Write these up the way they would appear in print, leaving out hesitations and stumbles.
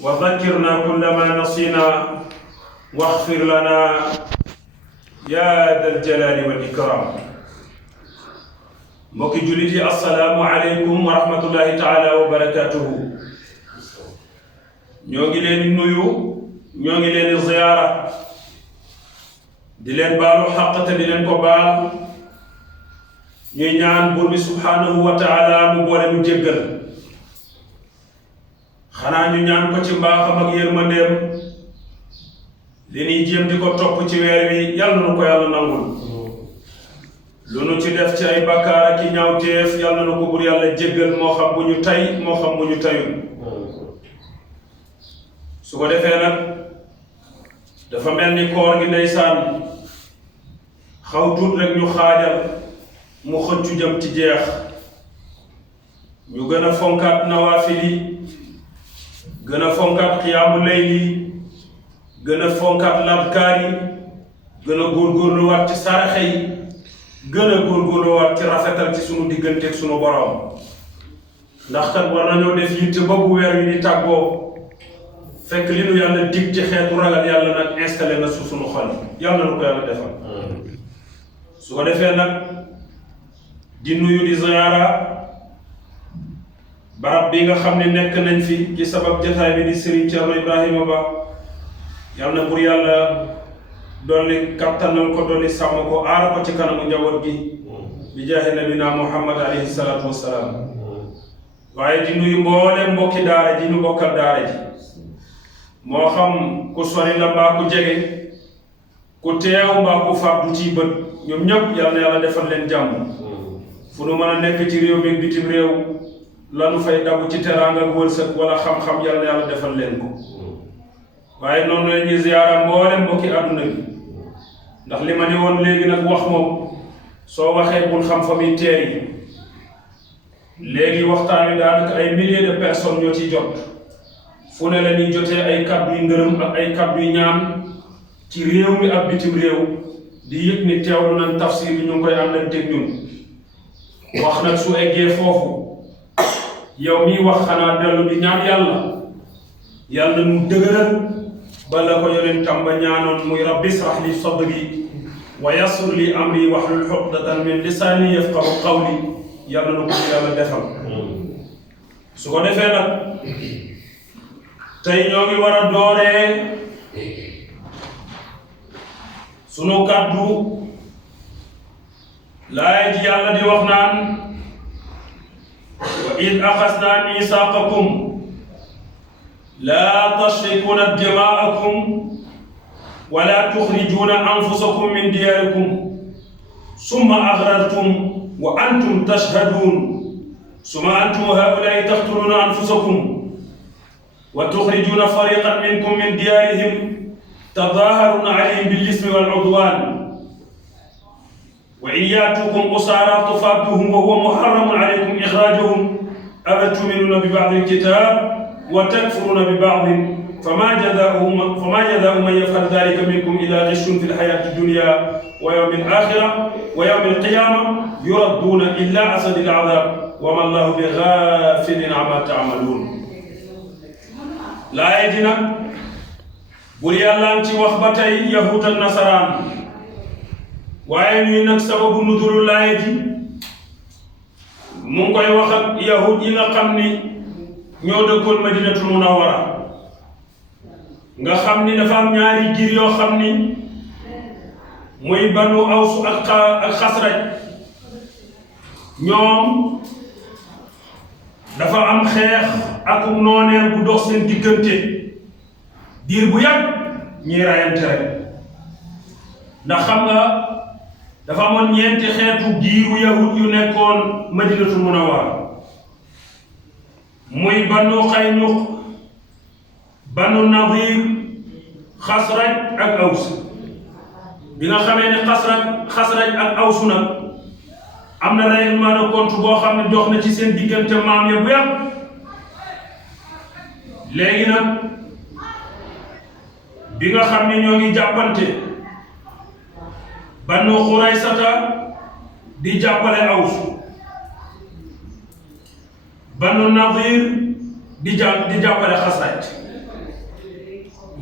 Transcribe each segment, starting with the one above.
وذكرنا كلما نسينا واغفر لنا يا ذا الجلال والإكرام. mbokki jullit yi assalaamu aleykum wa rahmatullahi taala wa barakatuhu. ñoo ngi leen nuyu, ñoo ngi leen ziyaara, di leen baalu xaq te di leen ko baal. ñuy ñaan buur bi subhaanahu wa taala mu boole mu jéggal. xanaa ñu ñaan ko ci mbaaxam ak yërmandeem li ñuy jéem di ko topp ci weer wi yàlla na ko yàlla nangul. lu nu ci def ci ay bakkaar ak i ñaawteef yàlla na ko buur yàlla jéggal, moo xam bu ñu tay moo xam bu ñu tayul. su ko defee nag dafa mel ni koor gi ndeysaan xaw tuut rek ñu xaajal mu xëccu jëm ci jeex. ñu gën a fonkaat nawaafil yi, gën a fonkaat xiyaamu layli, gën a fonkaat ladkaar yi, gën a góorgóorluwaat ci saraxe yi, gën a góorgóorluwaat ci rafetal ci sunu diggante ak sunu borom. ndax kat war nañoo def yitte ba bu weer wi di tàggoo fekk li nu yàlla dig ci xeetu ragal yàlla nag installé na su sunu xol yàlla na ko yàlla defal. su ko defee nag di nuyu di ziyaara barab bi nga xam ne nekk nañ fi ci sabab jataay bi di Serigne Thierno Ibrahima Ba. yàlla na pour yàlla dolli kattanal ko, dolli sàmm ko, aar ko ci kanamu njaboot gi bi jaahi nabina Muhammad alayhi salaatu wassalaam. waaye di nuyu mboolem mbokki daara ji ñu bokkal daara ji, moo xam ku sori la mbaa ku jege, ku teew mbaa ku fàddu ci bët, ñoom ñëpp yàlla na yàlla defal leen jàmm. fu nu mën a nekk ci réew mi bitim réew lanu fay dabu ci teraanga ak wërsëg wala xam-xam yàlla na yàlla defal leen ko. waaye noonu la ñuy ziyaara mboolem mbokki àdduna bi, ndax li ma ne woon léegi nag wax moom soo waxee bul xam fa muy teey. léegi waxtaan wi daanaka ay milliers de personnes ñoo ciy jot, fu ne la ñuy jotee ay kàddu yu ngërëm ak ay kàddu yu ñaan ci réew mi ak bitim réew, di yëg ni teewlu nañ tafsir bi ñu ngi koy àndanteeg ñun. wax nag su eggee foofu yow miy wax xanaa dellu di ñaan yàlla na mu dëgëral bala ko yonentam ba ñaanoon muy rabbi israh li sadri wa yassir li amri wahlul uqdatan min lisaani yafqahu qawli. yàlla na ko yàlla defal. su ko defee nag tey ñoo ngi war a dooree sunu kàddu laay ji yàlla di wax naan wa id axasna misaaqakum laa tasfikuna dimaakum wala tuxrijuuna anfusakum min diyaarikum summa agrartum wa antum tashhaduun summa antum haa'ulaa'i taqtuluuna anfusakum wa tuxrijuuna fariiqan minkum min diyaarihim tadaaharuuna alayhim bil-ismi wal-'udwaan wa in yaatuukum usaaraa tufaaduuhum wa huwa muharramun alaykum ixraajuhum afatu'minuuna bi ba'di al-kitaab wa takfuruuna bi ba'din famaa jazaa'u man yaf'al dhaalika minkum illaa ghisyun fil hayaati ad-dunyaa wa yawmil aaxira wa yawmil qiyaama yuradduuna illaa asadil 'azaab wa maa Allaahu bi ghaafilin 'ammaa ta'maluun. laaya ji nag bur yàlla ci wax ba tey yahuud ak nasaraan, waaye ñuy nag sababu nuzulu laaya ji mu ngi koy wax ak yahuud yi nga xam ni ñoo dëkkoon Madinatul Munawwara, nga xam ni dafa am ñaari giir yoo xam ni muy banu Aws ak Xasraj. ñoom dafa am xeex ak nooneel bu dox seen diggante diir bu yàgg ñuy rayante rek. ndax xam nga dafa amoon ñeenti xeetu giiru yahud yu nekkoon Madinatul Munawwara, muy banu Qaynuq, banu Nadir, Xasraj ak Aws. bi nga xamee ne Xasraj ak Aws nag am na règlement de compte boo xam ne dox na ci seen diggante maam ya bu yàgg. léegi nag bi nga xam ne ñoo ngi jàppante, Banu Xuraysata di jàppale Aws, Banu Nadir di jàppale Xasraj.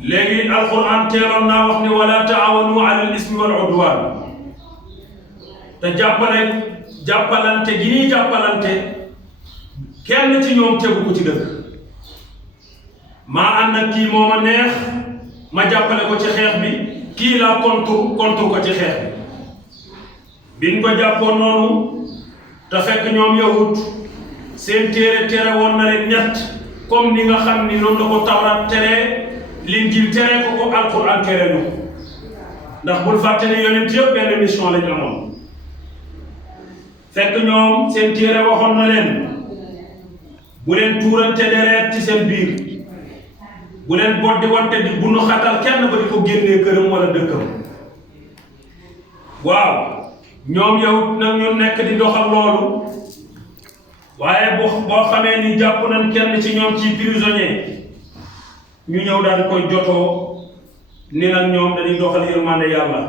léegi alquran teeloon naa wax ne wala taawanu ala al ismi wal udwan te jàppalante gi ñuy jàppalante kenn ci ñoom tegu ko ci dëgg maa ànd ak kii moo ma neex ma jàppale ko ci xeex bi kii laa contre ko ci xeex bi biñ ko jàppoon noonu te fekk ñoom yahut seen tere woon na leen ñett comme ni nga xam ni noonu la ko Tawraat tere Linjiil tere ko alquran tere ñu ndax bul fàtte ne yonent yëpp benn mission lañ amoon fekk ñoom seen téere waxoon na leen bu leen tuurante deret ci seen biir bu leen boddi wante di bunu xatal kenn ba di ko génnee këram wala dëkkam waaw ñoom yow nag ñu nekk di doxal loolu waaye boo xamee ni jàpp nañ kenn ci ñoom ci prisonnier ñu ñëw daal di koy jotoo ni nag ñoom dañuy doxal yërmande yàlla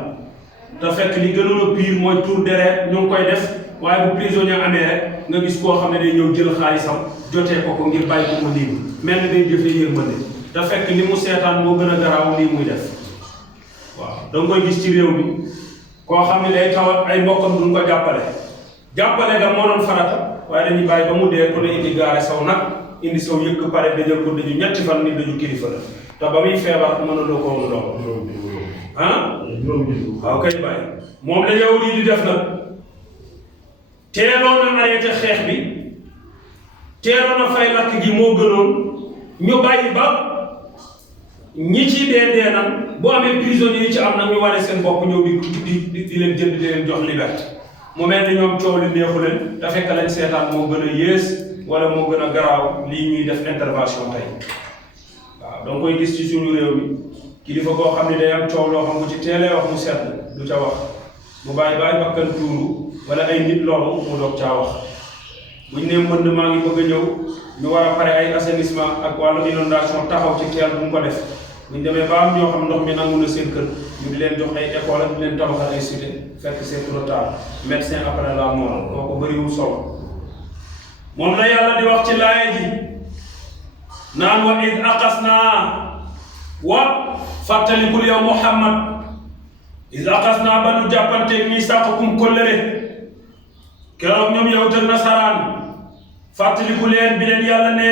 te fekk li gënoon a pire mooy tuur deret ñu ngi koy def waaye bu prisonnier amee rek nga gis koo xam ne day ñëw jël xaalisam jotee ko ngir bàyyi ko mu libre mel ni day jëfee yërmande te fekk li mu seetaan moo gën a garaaw lii muy def waaw da nga koy gis ci réew mi koo xam ne day tawat ay mbokkam duñ ko jàppale ga moo doon farata waaye dañuy bàyyi ba mu dee ku ne indi gaare saw nag indi saw yëkk pare dajal ko daju ñetti fan ni daju kilifa la te ba muy feebar mënuloo ko woon doom waaw kay bàyyi moom la yow lii di def nag teeloon a arrêté xeex bi teeloon a fay lakk gi moo gënoon ñu bàyyi ba ñi ci dee nag bu amee prisonniers yi ci am nag ñu wane seen bopp ñëw di leen jënd di leen jox liberté mu mel ni ñoom coow li neexu leen te fekk lañ seetaan moo gën a yées wala moo gën a garaaw lii ñuy def intervention tey waaw danga koy gis ci suñu réew mi kilifa koo xam ne day am coow loo xam bu ci teelee wax mu sedd du ca wax mu bàyyi bakkan tuuru wala ay nit loolu mu doog caa wax buñ ne mbënd maa ngi bëgg a ñëw ñu war a pare ay assainissement ak wàllu inondation taxaw ci teel bu mu ko def buñ demee ba am ñoo xam ndox mi nangu na seen kër ñu di leen jox ay école ak di leen tabaxal ay cité fekk c'est trop tard médecin après la mort kooku bëriwul solo moom la yàlla di wax ci laaye ji naan wa id aqasnaa wa fàttalikul yow Muhammad id aqasnaa ba nu jàppanteeg ñuy sàqakum kóllëre keroog ñoom yow tëg nasaraan fàttaliku leen bi leen yàlla ne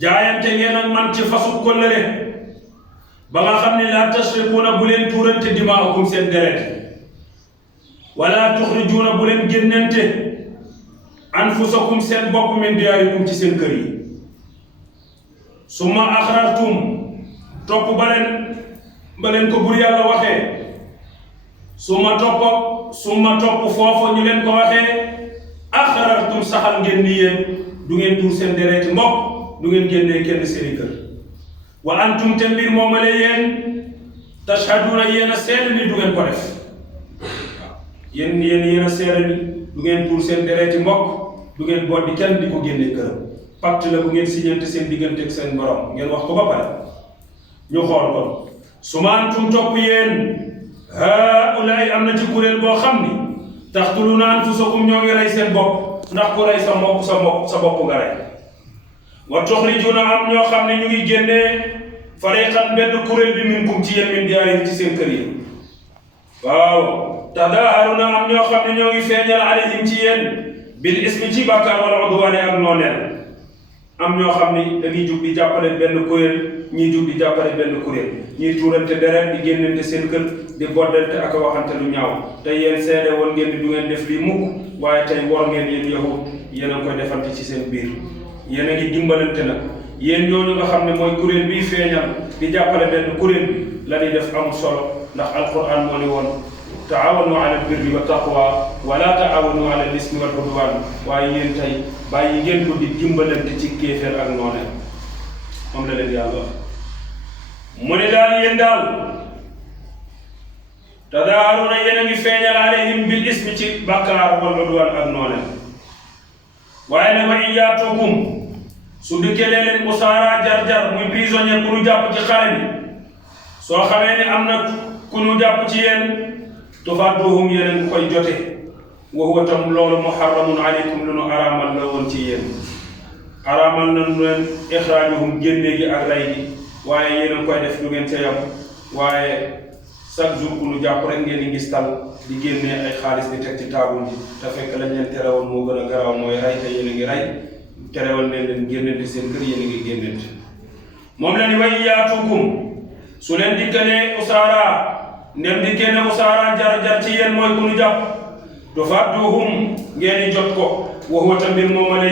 jaayante ngeen ak man ci fasu kóllëre ba nga xam ne laa tasrikuuna bu leen tuurante dimaakum seen deret wala tuxrijuuna bu leen génnante anfusakum seen bopp min diyaarikum ci seen kër yi summa axrartum topp ba leen ko bur yàlla waxee summa topp foofu ñu leen ko waxee axrartum saxal ngeen ni yéen du ngeen tuur seen dereeti mbokk du ngeen génnee kenn seeni kër wa antum te mbir moomale yéen tashhaduna yéen a seede ni du ngeen ko def waaw yéen a seede ni du ngeen tuur seen dereeti mbokk du ngeen boddi kenn di ko génne këram pacte la bu ngeen signante seen diggante ak seen borom ngeen wax ko ba pare ñu xool ko suma antum topp yéen haulaay am na ci kuréel boo xam ni taqtuluna anfusakum ñoo ngi rey seen bopp ndax ku rey sa bopp nga rey wa tuxrijuna am ñoo xam ne ñu ngi génnee fariqan benn kuréel bi minkum ci yéen min diyaarihim ci seen kër yi waaw tadaaharuna am ñoo xam ne ñoo ngi feeñal alayhim ci yéen bil ismi ci bàkkaar wala udwaane ak nooneel am ñoo xam ni dañuy jug di jàppale benn kuréel ñii jug di jàppale benn kuréel ñii tuurante deret di génnante seen kër di boddante ak waxante lu ñaaw te yéen seede woon ngeen di du ngeen def lii mukk waaye tey war ngeen yéen yahud yéen a ngi koy defante ci seen biir yéen a ngi dimbalante nag yéen ñooñu nga xam ne mooy kuréel bii feeñal di jàppale benn kuréel bi la ñuy def amul solo ndax alquran moo ne woon taawanu ala albirri wa taqwa wala taawanu ala lismi wal udwan waaye yéen tey bàyyi ngeen ko di dimbalante ci kéeféer ak noone moom la leen yàlla wax mu ne daal yéen daal tadaaharuna yéen a ngi feeñal alayhim bil ismi ci bàkkaar wal udwan ak noone waaye ne wa in yaatukum su dikkelee leen usaara jar muy prisonnier ku nu jàpp ci xare bi soo xamee ne am na ku nu jàpp ci yéen tufadduhum yéen a koy jote wa huwa tam loolu muharramun aleykum lu nu araamal la woon ci yéen araamal nañu leen ixraajuhum génne gi ak rey gi waaye yéen a koy def du ngeen ca yam waaye chaque jour ku lu jàpp rek ngeen di ngistal di génnee ay xaalis di teg ci taabul ji te fekk lañ leen terewoon moo gën a garaaw mooy rey te yéen a ngi rey terewoon leen leen génnante seen kër yéen a ngi génnante moom la ni way yaatukum su leen dikkalee usaara ndem dikkee ne usaara jar ci yéen mooy ku nu jàpp tufaduhum ngeen di jot ko wa huwa tambir moomale